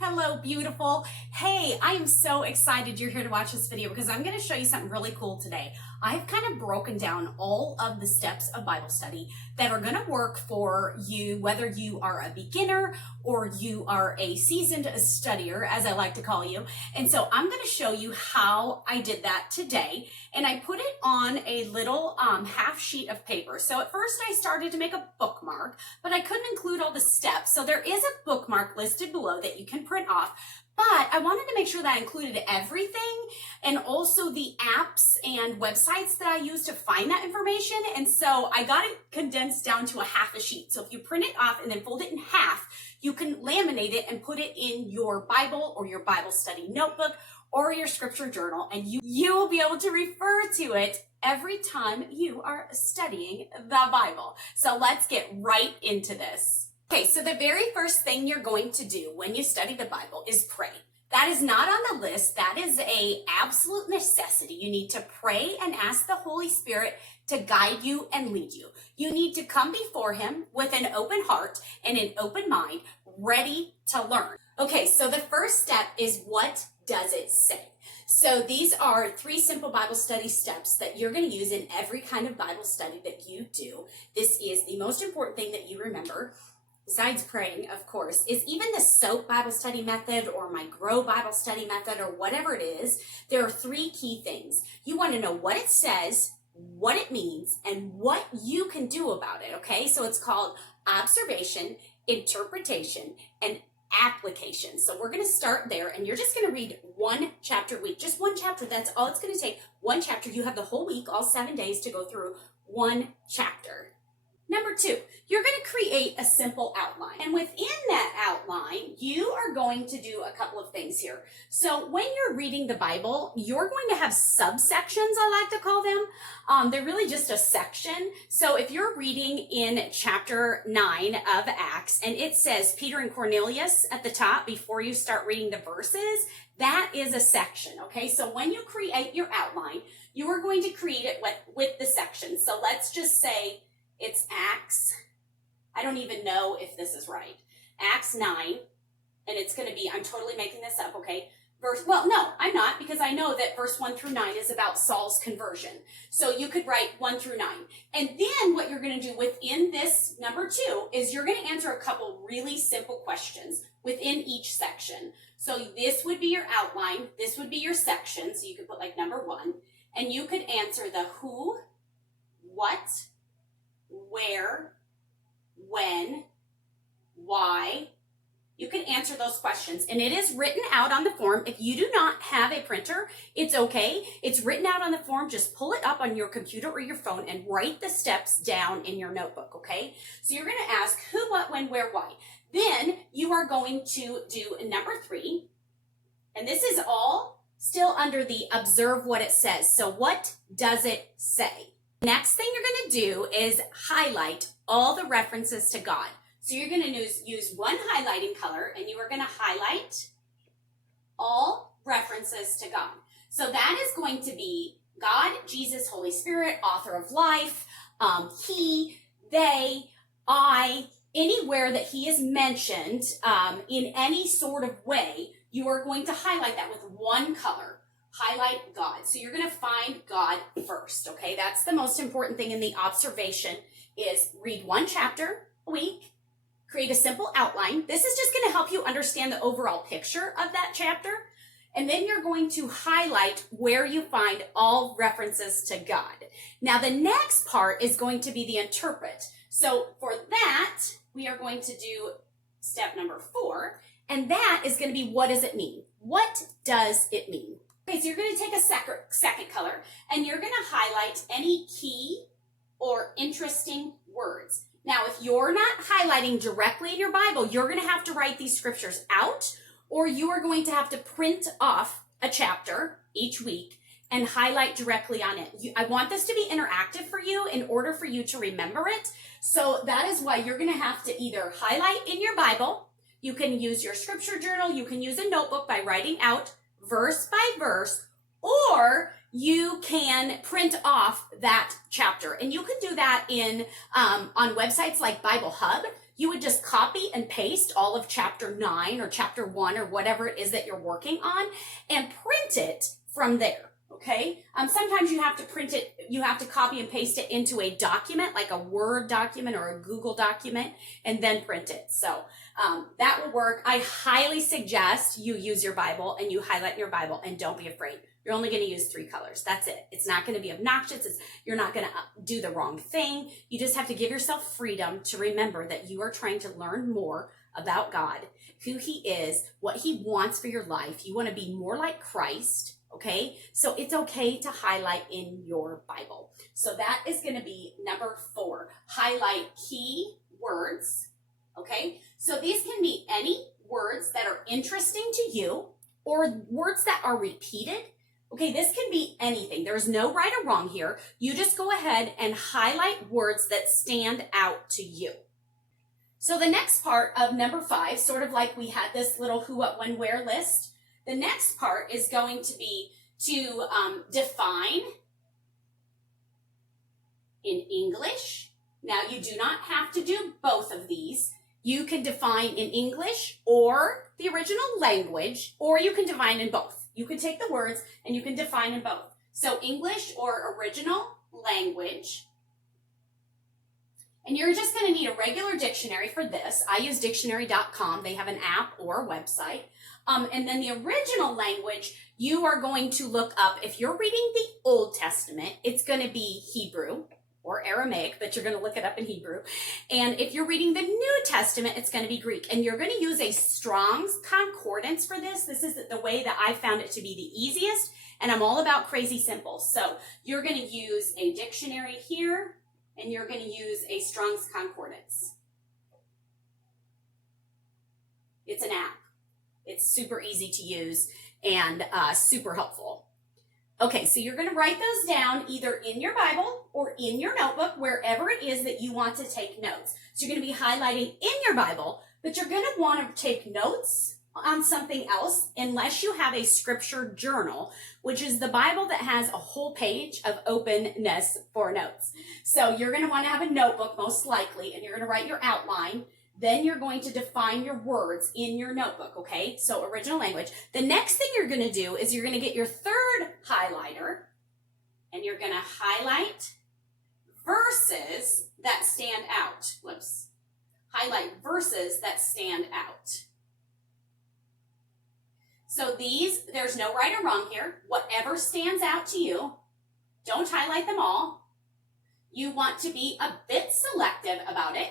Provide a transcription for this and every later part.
Hello, beautiful. Hey, I am so excited you're here to watch this video because I'm going to show you something really cool today. I've kind of broken down all of the steps of Bible study that are going to work for you, whether you are a beginner or you are a seasoned studier, as I like to call you. And so I'm going to show you how I did that today. And I put it on a little half sheet of paper. So at first I started to make a bookmark, but I couldn't include all the steps. So there is a bookmark listed below that you can print off. But I wanted to make sure that I included everything and also the apps and websites that I use to find that information. And so I got it condensed down to a half a sheet. So if you print it off and then fold it in half, you can laminate it and put it in your Bible or your Bible study notebook or your scripture journal, and you will be able to refer to it every time you are studying the Bible. So let's get right into this. Okay, so the very first thing you're going to do when you study the Bible is pray. That is not on the list. That is an absolute necessity. You need to pray and ask the Holy Spirit to guide you and lead you. You need to come before Him with an open heart and an open mind, ready to learn. Okay, so the first step is, what does it say? So these are 3 simple Bible study steps that you're going to use in every kind of Bible study that you do. This is the most important thing that you remember. Besides praying, of course, is even the SOAP Bible study method or my Grow Bible study method or whatever it is, there are 3 key things. You want to know what it says, what it means, and what you can do about it, okay? So it's called observation, interpretation, and application. So we're going to start there, and you're just going to read 1 chapter a week. Just 1 chapter. That's all it's going to take. 1 chapter. You have the whole week, all 7 days, to go through 1 chapter. Number 2, you're going to create a simple outline. And within that outline, you are going to do a couple of things here. So when you're reading the Bible, you're going to have subsections, I like to call them. They're really just a section. So if you're reading in chapter 9 of Acts, and it says Peter and Cornelius at the top before you start reading the verses, that is a section, okay? So when you create your outline, you are going to create it with the sections. So let's just say it's Acts, I don't even know if this is right, Acts 9, and it's going to be, I'm totally making this up, okay? No, I'm not, because I know that verse 1 through 9 is about Saul's conversion. So you could write 1 through 9. And then what you're going to do within this number 2 is you're going to answer a couple really simple questions within each section. So this would be your outline, this would be your section, so you could put like number 1, and you could answer the who, what, where, when, why. You can answer those questions, and it is written out on the form. If you do not have a printer, it's okay. It's written out on the form. Just pull it up on your computer or your phone and write the steps down in your notebook, okay? So you're going to ask who, what, when, where, why. Then you are going to do number 3, and this is all still under the observe what it says. So what does it say? Next thing you're going to do is highlight all the references to God. So you're going to use one highlighting color, and you are going to highlight all references to God. So that is going to be God, Jesus, Holy Spirit, author of life, he, they, I, anywhere that he is mentioned in any sort of way, you are going to highlight that with one color. Highlight God. So you're going to find God first, okay? That's the most important thing in the observation is read 1 chapter a week, create a simple outline. This is just going to help you understand the overall picture of that chapter. And then you're going to highlight where you find all references to God. Now, the next part is going to be the interpret. So for that, we are going to do step number 4, and that is going to be, what does it mean? What does it mean? Okay, so you're going to take a second color, and you're going to highlight any key or interesting words. Now, if you're not highlighting directly in your Bible, you're going to have to write these scriptures out, or you are going to have to print off a chapter each week and highlight directly on it. I want this to be interactive for you in order for you to remember it. So that is why you're going to have to either highlight in your Bible, you can use your scripture journal, you can use a notebook by writing out verse by verse, or you can print off that chapter. And you can do that in on websites like Bible Hub. you would just copy and paste all of chapter 9 or chapter 1 or whatever it is that you're working on and print it from there. Okay. Sometimes you have to print it, you have to copy and paste it into a document, like a Word document or a Google document, and then print it. So that will work. I highly suggest you use your Bible and you highlight in your Bible, and don't be afraid. You're only going to use 3 colors. That's it. It's not going to be obnoxious. You're not going to do the wrong thing. You just have to give yourself freedom to remember that you are trying to learn more about God, who He is, what He wants for your life. You want to be more like Christ. Okay, so it's okay to highlight in your Bible. So that is going to be number 4. Highlight key words. Okay, so these can be any words that are interesting to you or words that are repeated. Okay, this can be anything. There's no right or wrong here. You just go ahead and highlight words that stand out to you. So the next part of number 5, sort of like we had this little who, what, when, where list. The next part is going to be to define in English. Now, you do not have to do both of these. You can define in English or the original language, or you can define in both. You can take the words and you can define in both. So English or original language. And you're just going to need a regular dictionary for this. I use dictionary.com. They have an app or a website. And then the original language, you are going to look up, if you're reading the Old Testament, it's going to be Hebrew or Aramaic, but you're going to look it up in Hebrew. And if you're reading the New Testament, it's going to be Greek. And you're going to use a Strong's Concordance for this. This is the way that I found it to be the easiest. And I'm all about crazy simple. So you're going to use a dictionary here, and you're going to use a Strong's Concordance. It's an app. It's super easy to use and super helpful. Okay, so you're going to write those down either in your Bible or in your notebook, wherever it is that you want to take notes. So you're going to be highlighting in your Bible, but you're going to want to take notes on something else unless you have a scripture journal, which is the Bible that has a whole page of openness for notes. So you're going to want to have a notebook most likely, and you're going to write your outline. Then you're going to define your words in your notebook, okay? So original language. The next thing you're going to do is you're going to get your third highlighter, and you're going to highlight verses that stand out. Whoops. Highlight verses that stand out. So these, there's no right or wrong here. Whatever stands out to you, don't highlight them all. You want to be a bit selective about it.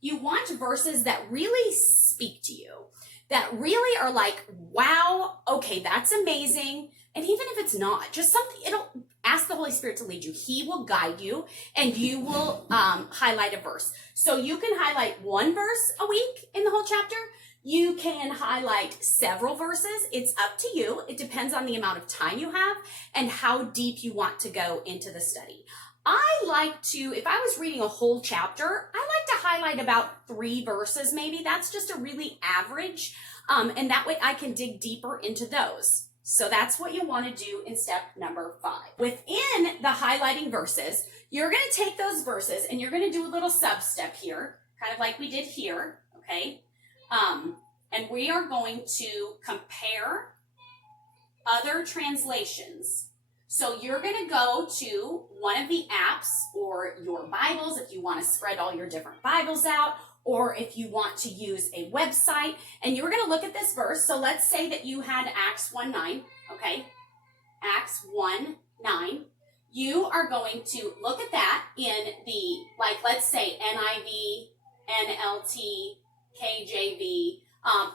You want verses that really speak to you, that really are like, wow, okay, that's amazing. And even if it's not, just something, it'll ask the Holy Spirit to lead you. He will guide you, and you will highlight a verse. So you can highlight one verse a week in the whole chapter. You can highlight several verses. It's up to you. It depends on the amount of time you have and how deep you want to go into the study. I like to, if I was reading a whole chapter, I like to highlight about 3 verses maybe. That's just a really average, and that way I can dig deeper into those. So that's what you want to do in step number 5. Within the highlighting verses, you're going to take those verses and you're going to do a little sub-step here, kind of like we did here, okay? And we are going to compare other translations. So you're going to go to one of the apps or your Bibles if you want to spread all your different Bibles out, or if you want to use a website, and you're going to look at this verse. So let's say that you had Acts 1:9, okay? Acts 1:9. You are going to look at that in the, like, let's say NIV, NLT, KJV.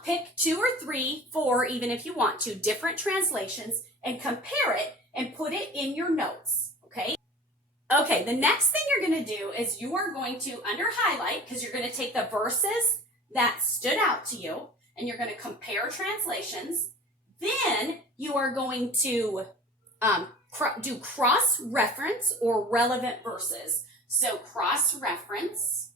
Pick 2 or 3, 4, even if you want to, different translations, and compare it and put it in your notes, okay? Okay, the next thing you're going to do is you are going to, under highlight, because you're going to take the verses that stood out to you, and you're going to compare translations. Then you are going to do cross-reference or relevant verses. So cross-reference,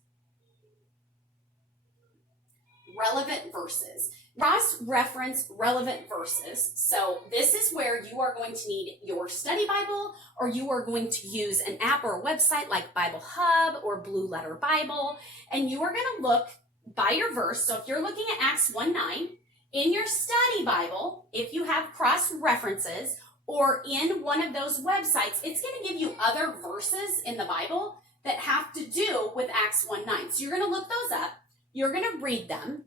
relevant verses. Cross-reference relevant verses. So this is where you are going to need your study Bible, or you are going to use an app or a website like Bible Hub or Blue Letter Bible, and you are going to look by your verse. So if you're looking at Acts 1:9, in your study Bible, if you have cross-references, or in one of those websites, it's going to give you other verses in the Bible that have to do with Acts 1:9. So you're going to look those up. You're going to read them.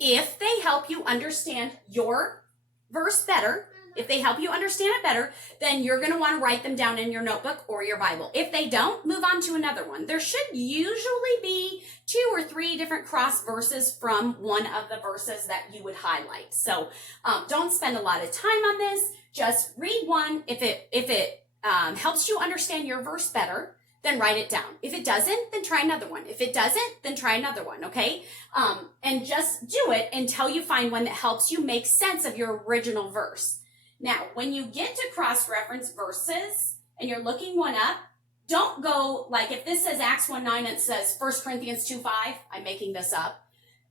If they help you understand your verse better, if they help you understand it better, then you're going to want to write them down in your notebook or your Bible. If they don't, move on to another one. There should usually be 2 or 3 different cross verses from one of the verses that you would highlight. So don't spend a lot of time on this. Just read one. If it helps you understand your verse better, then write it down. If it doesn't, then try another one. If it doesn't, then try another one, okay? And just do it until you find one that helps you make sense of your original verse. Now, when you get to cross-reference verses and you're looking one up, don't go, like if this says Acts 1:9 and it says 1 Corinthians 2:5, I'm making this up,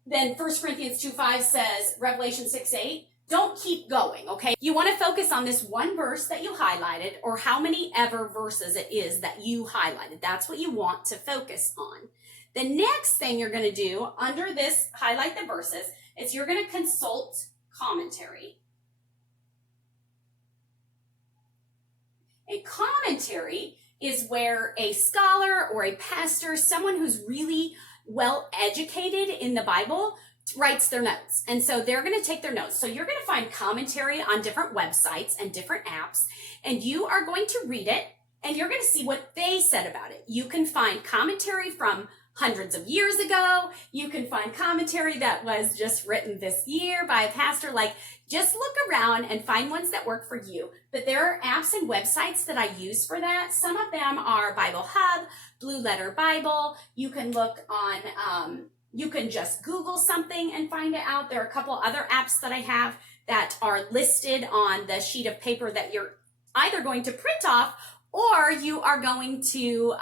then 1 Corinthians 2:5 says Revelation 6:8, don't keep going, okay? You want to focus on this one verse that you highlighted, or how many ever verses it is that you highlighted. That's what you want to focus on. The next thing you're going to do under this highlight the verses is you're going to consult commentary. A commentary is where a scholar or a pastor, someone who's really well educated in the Bible, writes their notes. And so they're going to take their notes. So you're going to find commentary on different websites and different apps, and you are going to read it, and you're going to see what they said about it. You can find commentary from hundreds of years ago. You can find commentary that was just written this year by a pastor. Like, just look around and find ones that work for you. But there are apps and websites that I use for that. Some of them are Bible Hub, Blue Letter Bible. You can look on, you can just Google something and find it out. There are a couple other apps that I have that are listed on the sheet of paper that you're either going to print off or you are going to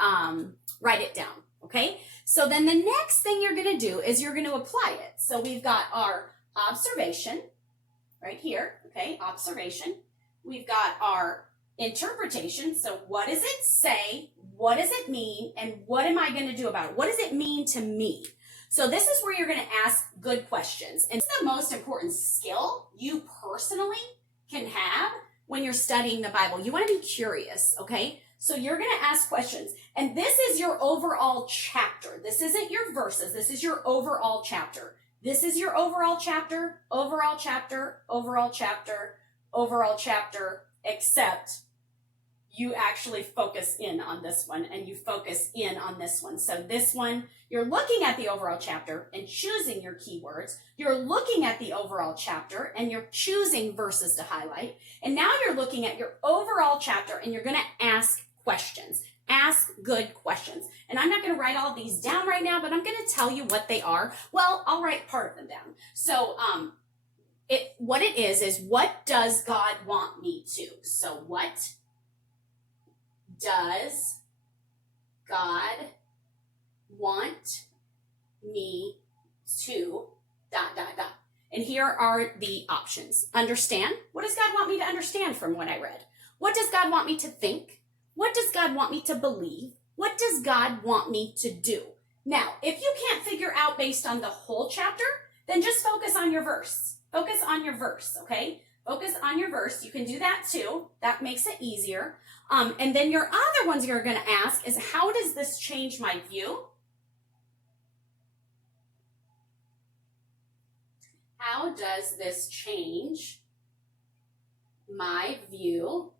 write it down, okay? So then the next thing you're going to do is you're going to apply it. So we've got our observation right here, okay, observation. We've got our interpretation. So what does it say? What does it mean? And what am I going to do about it? What does it mean to me? So this is where you're going to ask good questions. And it's the most important skill you personally can have when you're studying the Bible. You want to be curious, okay? So you're going to ask questions. And this is your overall chapter. This isn't your verses. This is your overall chapter. This is your overall chapter, overall chapter, overall chapter, overall chapter, except you actually focus in on this one and you focus in on this one. So this one, you're looking at the overall chapter and choosing your keywords. You're looking at the overall chapter and you're choosing verses to highlight. And now you're looking at your overall chapter and you're going to ask questions. Ask good questions. And I'm not going to write all these down right now, but I'm going to tell you what they are. Well, I'll write part of them down. So what it is what does God want me to? So what does God want me to ... And here are the options. Understand. What does God want me to understand from what I read? What does God want me to think? What does God want me to believe? What does God want me to do? Now, if you can't figure out based on the whole chapter, then just focus on your verse. Focus on your verse, okay? Focus on your verse. You can do that too. That makes it easier. And then your other ones you're going to ask is, how does this change my view? How does this change my view? ...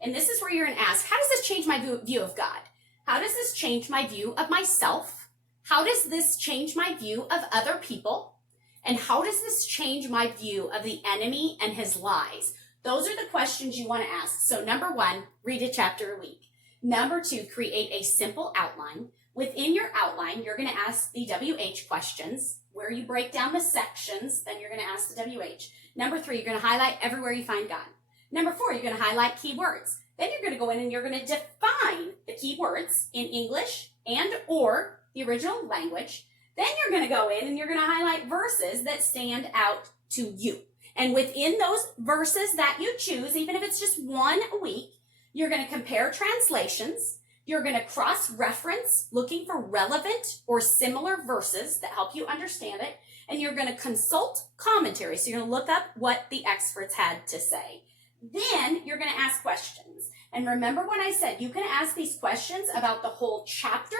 And this is where you're going to ask, how does this change my view of God? How does this change my view of myself? How does this change my view of other people? And how does this change my view of the enemy and his lies? Those are the questions you want to ask. So number 1, read a chapter a week. Number 2, create a simple outline. Within your outline, you're going to ask the WH questions, where you break down the sections, then you're going to ask the WH. Number 3, you're going to highlight everywhere you find God. Number 4, you're going to highlight keywords. Then you're going to go in and you're going to define the keywords in English and or the original language. Then you're going to go in and you're going to highlight verses that stand out to you. And within those verses that you choose, even if it's just one a week, you're going to compare translations. You're going to cross-reference, looking for relevant or similar verses that help you understand it. And you're going to consult commentary. So you're going to look up what the experts had to say. Then you're going to ask questions. And remember when I said you can ask these questions about the whole chapter,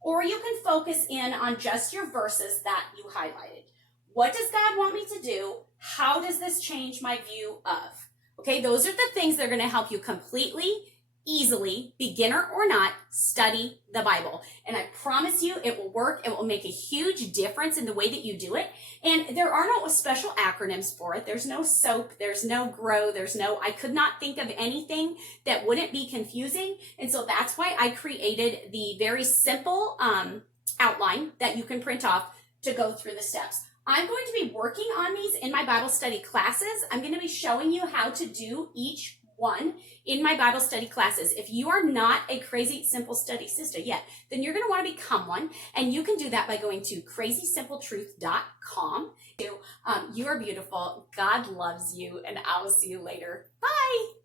or you can focus in on just your verses that you highlighted. What does God want me to do? How does this change my view of? Okay, those are the things that are going to help you completely, easily, beginner or not, study the Bible. And I promise you it will work. It will make a huge difference in the way that you do it. And there are no special acronyms for it. There's no SOAP. There's no GROW. I could not think of anything that wouldn't be confusing. And so that's why I created the very simple outline that you can print off to go through the steps. I'm going to be working on these in my Bible study classes. I'm going to be showing you how to do each one in my Bible study classes. If you are not a Crazy Simple Study sister yet, then you're going to want to become one. And you can do that by going to crazysimpletruth.com. You are beautiful. God loves you, and I'll see you later. Bye.